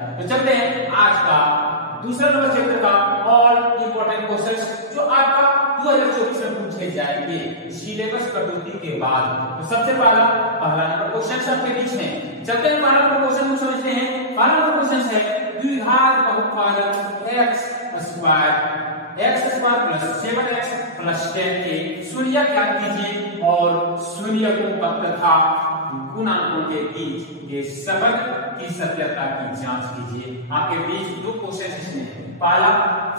तो चलते हैं आज का दूसरा नंबर चैप्टर का ऑल इंपॉर्टेंट क्वेश्चंस जो आपका 2024 में पूछे जाएंगे सिलेबस कटौती के बाद। तो सबसे पहला नंबर क्वेश्चन आपके बीच में चलते हैं। पहला नंबर क्वेश्चन हम समझते हैं। पहला नंबर क्वेश्चन है द्विघात बहुपद x square plus 7x plus 10 के शून्य ज्ञात कीजिए और शून्य को पद तथा गुणांकों के बीच के संबंध की सत्यता की जांच कीजिए। आपके बीच दो क्वेश्चन इसमें है। पहला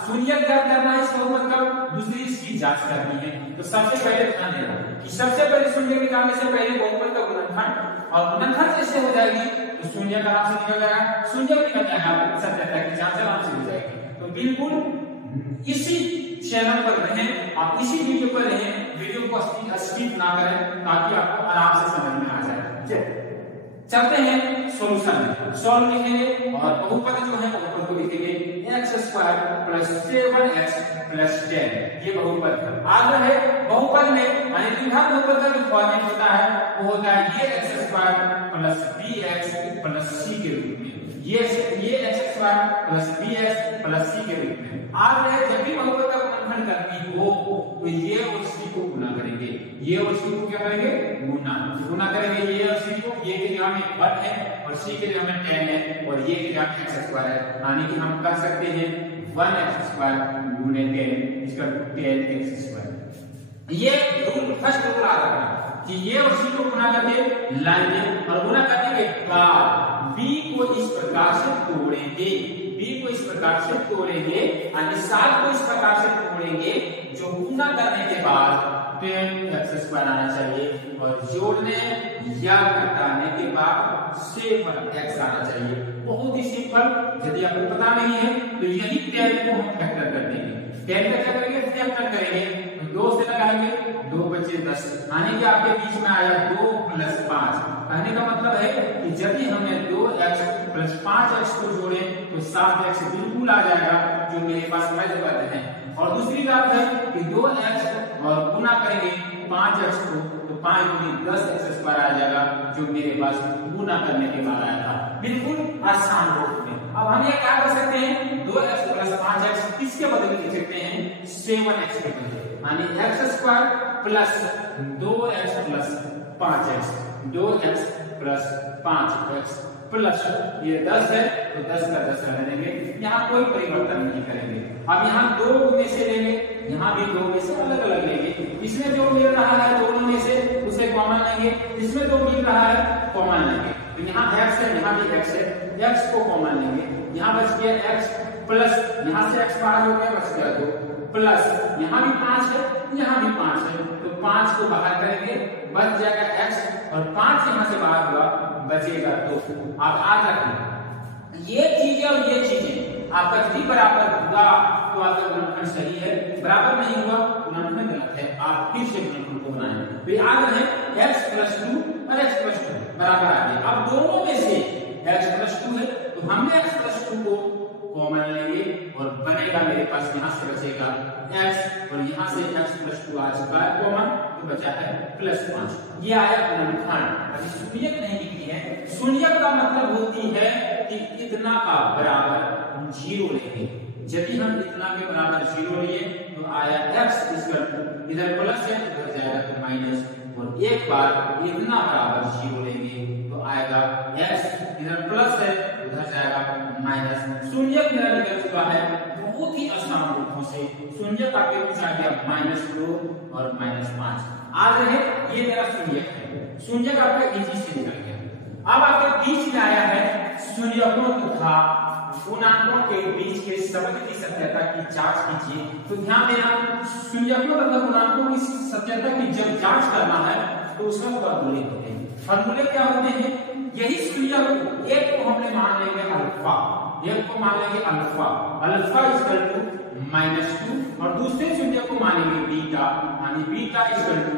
शून्य ज्ञात करना है, इसका मतलब दूसरी इसकी जांच करनी है। तो सबसे पहले ध्यान देना कि सबसे पहले शून्य निकालने से पहले बहुपद का गुणनखंड और गुणनखंड जैसे हो जाएगी तो शून्य का आराम से निकल जाएगा, शून्य भी निकल जाएगा, सत्यता की जांच आराम से हो जाएगी। तो बिल्कुल इसी चैनल पर रहें, आप इसी वीडियो पर रहें, वीडियो को स्किप ना करें ताकि आपको आराम से समझ में आ जाए। चलते हैं सॉल्यूशन में। सॉल्व लिखेंगे और बहुपद जो है बहुपद को लिखेंगे x square plus 7x plus 10 ये बहुपद है। आगे है बहुपद में यानी द्विघात बहुपद का जो फॉर्मेट होता है वो होता है ये x square plus bx plus c के रूप में, ये x square plus bx plus c के रूप में। आगे है जब भी बहुपद का गुणनखंड करनी हो तो ये और c को गुना करेंगे, ये और c को क्या करेंगे गुना करेंगे। ये और c को, ये के जगह में 1 है और c के जगह में 10 है और ये के जगह में x स्क्वायर है, यानी कि हम कर सकते हैं 1x स्क्वायर गुने 10 इसका 10x स्क्वायर। ये रूल फर्स्ट रूल आ रहा है कि ये और c को गुना करके लाएंगे और गुना करने के बाद b को इस प्रकार से तोड़ेंगे, b को इस प्रकार से तोड़ेंगे यानी 7 को इस प्रकार से तोड़ेंगे जो गुना करने के बाद 10x स्क्वायर आना चाहिए और जोड़ने या घटाने के बाद 7x आना चाहिए। बहुत ही सिंपल, यदि आपको पता नहीं है तो यही 10 को हम फैक्टर कर देंगे। 10 का क्या करेंगे फैक्टर करेंगे तो 2 से लगाएंगे 2 बचे 10 यानी कि आपके बीच में आया 2 प्लस 5। कहने का मतलब है कि जब भी हमें 2x प्लस 5x को जोड़े तो 7x बिल्कुल आ जाएगा जो मेरे पास मौजूद है। और दूसरी बात है कि 2x और गुना करेंगे 5x को तो 5 गुनी 10x स्क्वायर आ जाएगा जो मेरे पास गुना करने के बाद आया था। बिल्कुल आसान रूप में। अब हम ये क्या कर सकते हैं 2x प्लस 5x किसके बदले लिख सकते हैं 7x के बदले, यानी x square plus 2x plus 5x, 2x plus 5x plus ये 10 है तो 10 का 10 रहने देंगे, यहाँ कोई परिवर्तन नहीं करेंगे। अब यहाँ 2 में से लेंगे, यहाँ भी 2 में से अलग अलग लेंगे, इसमें जो मिल रहा है दोनों में से उसे कॉमन लेंगे, इसमें जो मिल रहा है कॉमन लेंगे। तो यहाँ x है, यहाँ भी x है, x को कॉमन लेंगे, यहाँ बच गया x प्लस यहाँ से x बाहर हो गया बच गया 2 प्लस यहाँ भी 5 है, यहाँ भी 5 है तो 5 को बाहर करेंगे बच जाएगा x और 5 यहाँ से बाहर हुआ बचेगा 2। आप याद रखें ये चीजें और ये चीजें आपका यदि बराबर हुआ तो आपका गुणनखंड सही है, बराबर नहीं हुआ गुणनखंड गलत है। आप फिर से गुणनखंड को बनाएं तो याद रहे x प्लस 2 और x प्लस 2 बराबर आ गया। अब दोनों में से x प्लस 2 है तो हमने x प्लस 2 को कॉमन लेंगे और बनेगा मेरे पास यहाँ से बचेगा x और यहाँ से x प्लस 2 आ चुका है कॉमन तो बचा है प्लस 5। ये आया गुणनखंड। अभी शून्यक नहीं लिखी है, शून्यक का मतलब होती है कि इतना का बराबर 0 लेंगे। यदि हम इतना के बराबर 0 लिए तो आया x इधर प्लस है तो उधर जाएगा तो माइनस और एक बार इतना बराबर 0 लेंगे तो आएगा x इधर प्लस है उधर जाएगा माइनस। शून्यक मेरा निकल चुका है बहुत ही आसान रूपों से। शून्यक आपके बीच आ गया -2 और -5। आज है ये मेरा शून्यक है, शून्यक आपका इजी से निकल गया। अब आपके बीच में आया है शून्यकों तथा गुणांकों के बीच के संबंध की सत्यता की जांच कीजिए। तो ध्यान देना शून्यकों तथा गुणांकों की सत्यता की जब जांच करना है तो उसका फॉर्मूले होते हैं। फॉर्मूले क्या होते हैं यही शून्यक एक को हमने मान लेंगे अल्फा, एक को मान लेंगे अल्फा, अल्फा इक्वल टू -2 और दूसरे शून्य को मानेंगे बीटा, यानी बीटा इक्वल टू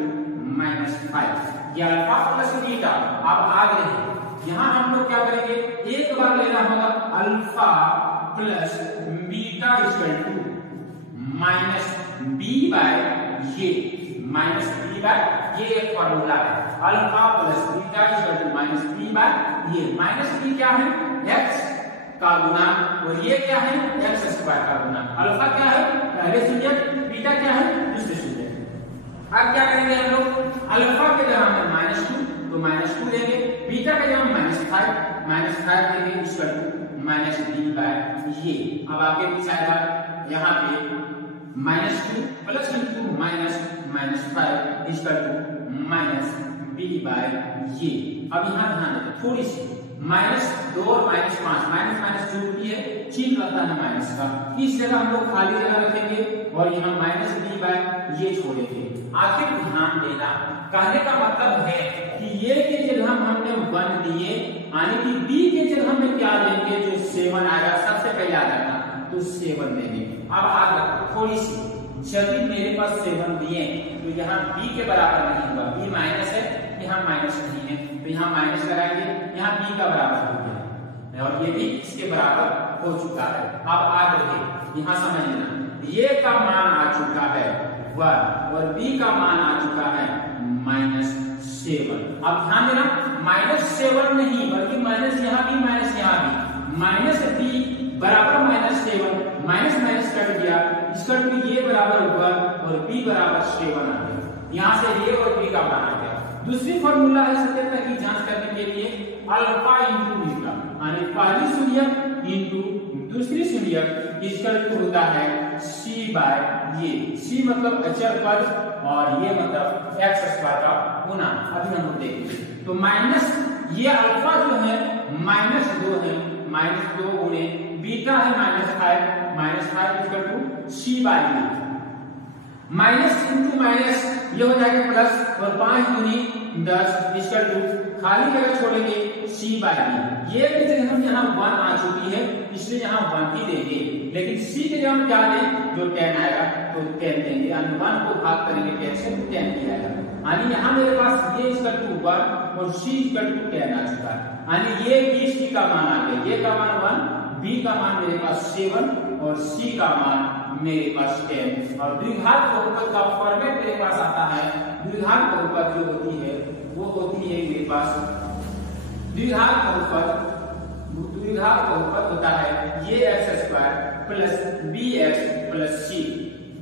-5। ये अल्फा प्लस बीटा। अब आगे यहाँ हम लोग क्या करेंगे एक बार लेना होगा alpha plus beta equal to -b by ये -b बाय ये एक फॉर्मूला है alpha plus beta equal to -b by ये। -b क्या है x का गुणा, और ये क्या है एक्स स्क्वायर का गुणा। अल्फा क्या है पहले शून्यक, बीटा क्या है दूसरे शून्यक। अब क्या करेंगे हम लोग, अल्फा के जगह में -2 तो -2 लेंगे, बीटा के जगह में -5 लेंगे, इक्वल टू -b बाय ये। अब आपके पीछे आएगा यहाँ पे -2 plus into -5 equal to -b by ये। अब यहाँ ध्यान दें थोड़ी सी, -2 और -5 माइनस जोड़ती है, चिन्ह रहता है माइनस का, इस जगह हम लोग खाली जगह रखेंगे और यहाँ -b बाय ये छोड़ेंगे। आखिर ध्यान देना, कहने का मतलब है कि ये के जगह हमने 1 दिए, यानी कि b के जगह में क्या देंगे, जो 7 आएगा सबसे पहले आ जाएगा तो 7 देंगे। अब आगे थोड़ी सी, यदि मेरे पास 7 दिए तो यहाँ b के बराबर नहीं होगा, b माइनस है, यहाँ माइनस नहीं है तो यहाँ माइनस लगाएंगे, यहाँ b का बराबर हो गया और ये भी इसके बराबर हो चुका है। अब आगे यहाँ समझ लेना, ये का मान आ चुका है 1 और b का मान आ चुका है -7। अब ध्यान देना -7 नहीं बल्कि माइनस यहाँ भी -b बराबर -7, माइनस कट गया, इसका भी ये बराबर 1 और b बराबर 7 आ गया। यहाँ से ये और b का मान आ गया। दूसरी फॉर्मूला है सत्यता की जांच करने के लिए अल्फा इंटू बीटा, यानी पहली शून्यक इंटू दूसरी शून्यक इक्वल टू होता है c बाय ये। c मतलब अचर पद और ये मतलब एक्स स्क्वायर का गुना। अभी हम देखेंगे तो माइनस ये अल्फा जो है -2 है, -2 गुणे बीटा है -5 इक्वल टू c बाय ये। माइनस इंटू माइनस ये हो जाएगा प्लस और 5 दूनी 10 इक्वल टू खाली जगह छोड़ेंगे c बाय ये की जगह हम यहाँ 1 आ चुकी है इसलिए यहाँ 1 ही देंगे, लेकिन c के जगह हम क्या दें, जो 10 आएगा तो 10 देंगे, यानी 1 को भाग करेंगे 10 से 10 ही आएगा। यानी यहाँ मेरे पास ये इक्वल टू 1 और c इक्वल टू 10 आ चुका है, यानी ये 20 का मान आ गया, ये का मान 1, b का मान मेरे पास 7 और c का मान मेरे पास 10। और द्विघात बहुपद का फॉर्मेट मेरे पास आता है, द्विघात बहुपद जो होती है वो होती है मेरे पास द्विघात बहुपद होता है ये x square plus b x plus c.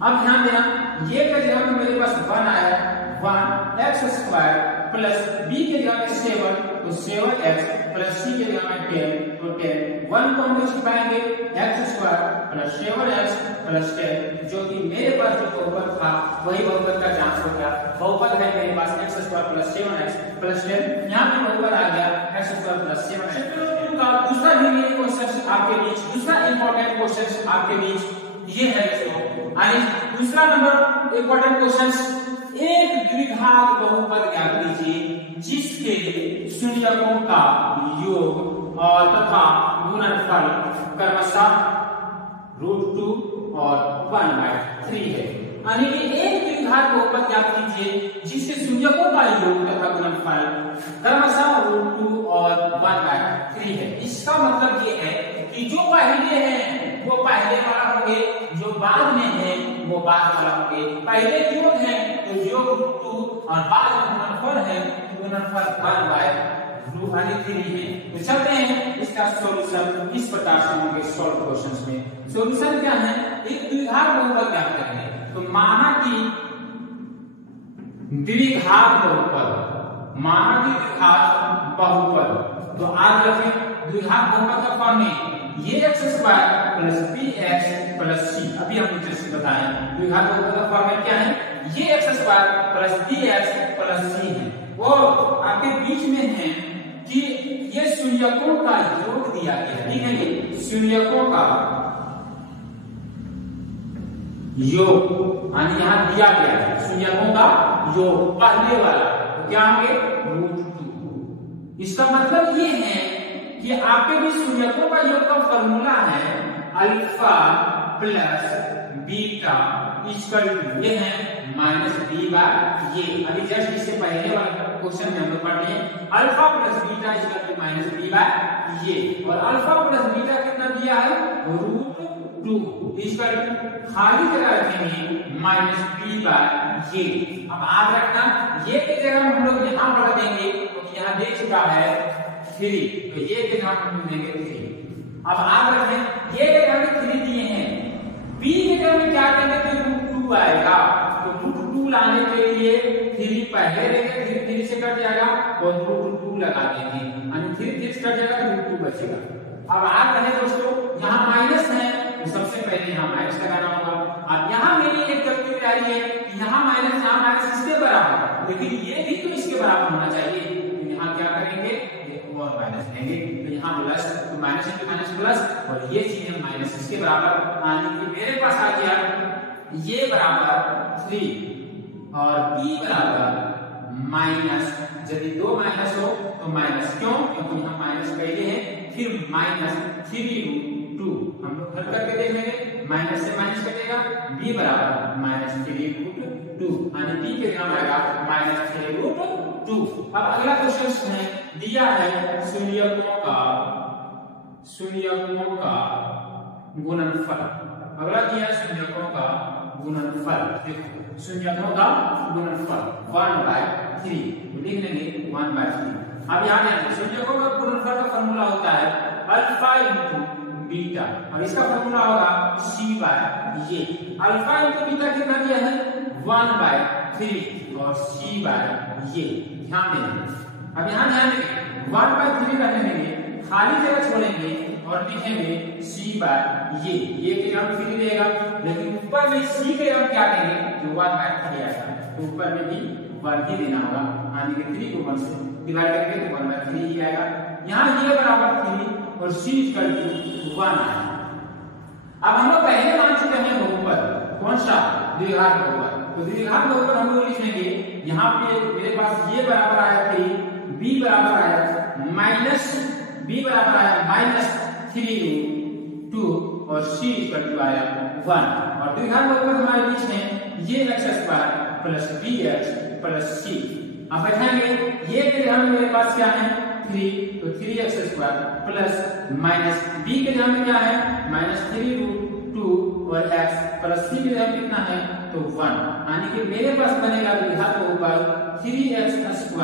अब ध्यान देना ये का जगह में मेरे पास 1 आया, 1 एक्स स्क्वायर प्लस बी के जगह में 7 तो 7x प्लस सी के जगह में 10 तो 10, 1 को हम छिपाएंगे x square plus 7x plus 10, जो कि मेरे पास जो बहुपद था वही बहुपद का जांच हो गया। बहुपद है मेरे पास x square plus 7x plus 10, यहाँ पे बहुपद आ गया एक्स स्क्वायर प्लस 7x। का दूसरा रीजनिंग क्वेश्चन आपके बीच, दूसरा इंपॉर्टेंट क्वेश्चन आपके बीच ये है दोस्तों, यानी दूसरा नंबर इंपॉर्टेंट क्वेश्चन, एक द्विघात बहुपद ज्ञात कीजिए जिसके शून्यकों का योग और तथा गुणनफल क्रमशः √2 और 1/3 है। यानी कि एक द्विघात बहुपद ज्ञात कीजिए जिसके शून्यकों का योग तथा गुणनफल क्रमशः √2 और 1/3 है। इसका मतलब ये है कि जो पहले हैं वो पहले वाला होंगे, जो बाद में है वो बाद वाला होंगे। पहले योग है तो योग √2 और बाद में गुणनफल है तो गुणनफल 1/3 है। तो चलते हैं इसका सॉल्यूशन इस प्रकार से होंगे सॉल्व क्वेश्चंस में। सॉल्यूशन क्या है, एक द्विघात बहुपद ज्ञात करेंगे तो माना कि द्विघात बहुपद तो आज रखें द्विघात बहुपद का फॉर्म में ये x square plus b x plus c. अभी हम जैसे बताएं द्विघात बहुपद का फॉर्म क्या है, ये x square plus b x plus c है और आपके बीच में है कि ये शून्यकों का योग दिया गया है। ठीक है, ये शून्यकों का योग यानी यहाँ दिया गया है शून्यकों का योग पहले वाला तो क्या होंगे √2। इसका मतलब ये है कि आपके भी शून्यकों का योग का फॉर्मूला है alpha plus beta equal to ये है -b बाय ये। अभी जस्ट इससे पहले वाले क्वेश्चन में हम लोग पढ़े हैं alpha plus beta equal to -b by ये, और अल्फा प्लस बीटा कितना दिया है √2 इक्वल टू खाली जगह रखेंगे -b बाय ये। अब याद रखना ये की जगह हम लोग यहाँ बढ़ा देंगे तो यहाँ दे चुका है 3 तो ये की जगह हम देंगे 3। अब आप रखें ये के टर्म में 3 दिए हैं, b के टर्म में क्या करेंगे तो √2 आएगा, तो √2 लाने के लिए 3 पहले लेंगे, 3 से कट जाएगा और √2 लगा देंगे, यानी 3 से कट जाएगा तो √2 बचेगा। अब आप रहे दोस्तों यहाँ माइनस है तो सबसे पहले यहाँ माइनस लगाना होगा। अब यहाँ मेरी एक गलती आ रही है कि यहाँ माइनस इसके बराबर, लेकिन ये भी तो इसके बराबर होना चाहिए, तो यहाँ क्या करेंगे और माइनस लेंगे, तो यहाँ प्लस, तो माइनस इंटू माइनस प्लस, और ये चीज है माइनस इसके बराबर, यानी कि मेरे पास आ गया ये बराबर 3 और b बराबर माइनस, यदि 2 माइनस हो तो माइनस, क्यों, क्योंकि यहाँ माइनस पहले है, फिर माइनस 3√2, हम लोग हल करके देख लेंगे, माइनस से माइनस कटेगा, b बराबर माइनस 3√2, यानी b के नाम आएगा माइनस 3√2। अब अगला क्वेश्चन है, दिया है शून्यकों का गुणनफल, अगला दिया है शून्यकों का गुणनफल, देखो शून्यकों का गुणनफल 1/3, लिख लेंगे 1/3। अब यहाँ देखिए शून्यकों का गुणनफल का फॉर्मूला होता है अल्फा इंटू बीटा, और इसका फॉर्मूला होगा c/a। अल्फा इंटू बीटा कितना दिया है 1/3 और c/a, ध्यान देंगे। अब यहाँ ध्यान देंगे 1/3 रहने देंगे, खाली जगह छोड़ेंगे और लिखेंगे c/a, ये के नाम 3 रहेगा, लेकिन ऊपर में c के नाम क्या देंगे तो 1/3 आएगा, तो ऊपर में भी 1 ही देना होगा, यानी कि 3 को 1 से डिवाइड करके तो 1/3 ही आएगा। यहाँ ये बराबर 3 और c इक्वल टू 1 आएगा। अब हम लोग पहले मान चुके हैं बहुपद, कौन सा, द्विघात बहुपद, तो द्विघात बहुपद हम लोग लिखेंगे, यहाँ पे मेरे पास ये बराबर आया 3, b बराबर आया माइनस 3√2 और c इक्वल टू आया 1, और द्विघात बहुपद हमारे बीच में ये x² plus bx plus c। अब बैठाएंगे ये के जगह में मेरे पास क्या है 3, तो 3x² प्लस माइनस b के जगह में क्या है माइनस 3√2 और x प्लस c के जगह में कितना है तो 1, यानी कि मेरे पास बनेगा द्विघात बहुपद 3x²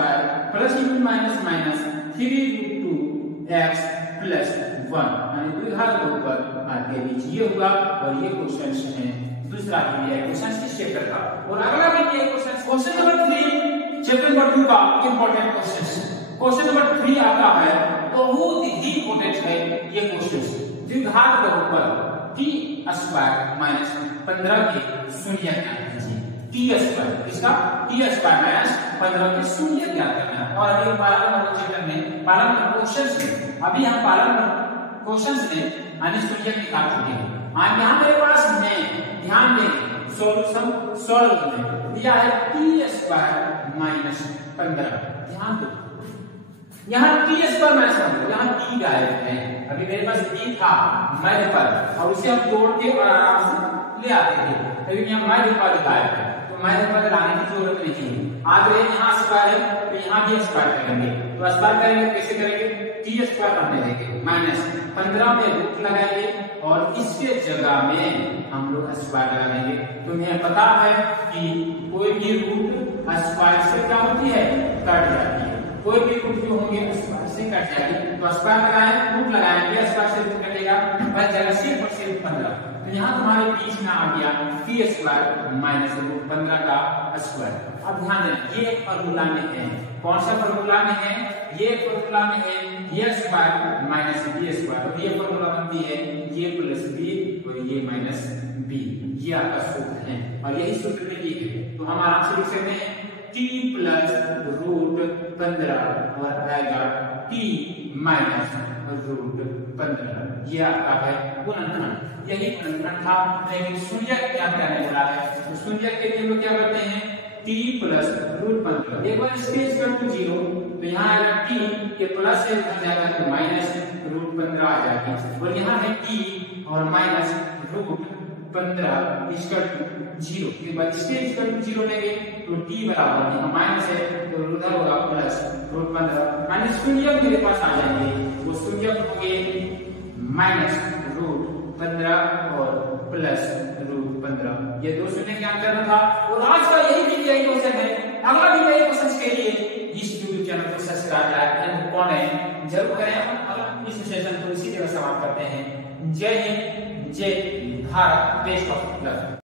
plus into minus minus 3√2x plus 1, यानी द्विघात बहुपद आपके बीच ये होगा। और ये क्वेश्चन है दूसरा क्वेश्चन इस चैप्टर का, और अगला भी ये क्वेश्चन नंबर 3 चैप्टर नंबर 2 का इंपॉर्टेंट क्वेश्चन नंबर 3 आता है, बहुत ही इंपॉर्टेंट है ये क्वेश्चन। द्विघात बहुपद t² - 15 के शून्य ज्ञात कीजिए, t², इसका t² - 15 के शून्य ज्ञात करना है। और अभी पालन नंबर चैप्टर में पालन क्वेश्चंस में, अभी हम पालन क्वेश्चंस में यानी शून्य निकाल चुके हैं। आज यहाँ मेरे पास है, ध्यान दें सॉल्यूशन सॉल्व में दिया है t² - 15, ध्यान दो यहाँ t² - 15, यहाँ t गायब है, अभी मेरे पास t था मध्य पद और उसे हम तोड़ के आराम से ले आते थे, लेकिन यहाँ मध्य पद गायब है, तो मध्य पद लाने की जरूरत नहीं है। आज यहाँ स्क्वायर है तो यहाँ भी स्क्वायर करेंगे, तो स्क्वायर करेंगे कैसे करेंगे, t² रखने देंगे माइनस 15 में रूट लगाएंगे और इसके जगह में हम लोग स्क्वायर लगाएंगे। तुम्हें पता है कि कोई भी रूट स्क्वायर से क्या होती है कट जाती है, कोई भी रूट जो होंगे स्क्वायर से कट जाएगी, तो स्क्वायर लगाएं रूट लगाएंगे, स्क्वायर से रूट कटेगा बच जाएगा सिर्फ और सिर्फ 15। तो यहाँ तुम्हारे बीच में आ गया t² माइनस √15 का स्क्वायर। अब ध्यान देना ये फॉर्मूला में है, कौन सा फॉर्मूला में है, ये फॉर्मूला में है ये स्क्वायर माइनस b², तो ये फॉर्मूला बनती है ये प्लस b और ये माइनस b, ये आपका सूत्र है और यही सूत्र में ये है। तो हम आराम से लिख सकते हैं t प्लस √15 और आएगा t माइनस √15, ये आपका है गुणनखंड। यही गुणनखंड था, लेकिन शून्यक क्या करने बोला है, तो शून्यक के लिए हम क्या करते हैं t प्लस √15, एक बार इसके इक्वल टू 0, तो यहाँ आएगा t के प्लस से उधर जाएगा तो माइनस √15 आ जाएगी, और यहाँ है t और माइनस √15 इक्वल टू 0, एक बार इसके इक्वल टू 0 लेंगे तो t बराबर यहाँ माइनस है तो उधर होगा प्लस √15, माइनस शून्य मेरे पास आ जाएंगे, वो शून्य होंगे माइनस √15 और प्लस √15, ये दो शून्य क्या करना था। और आज का यही क्वेश्चन है, अगला भी यही क्वेश्चन के लिए इस यूट्यूब चैनल को सब्सक्राइब लाइक एंड कमेंट जरूर करें। इस सेशन को इसी तरह समाप्त करते हैं। जय हिंद, जय भारत, बेस्ट ऑफ लक।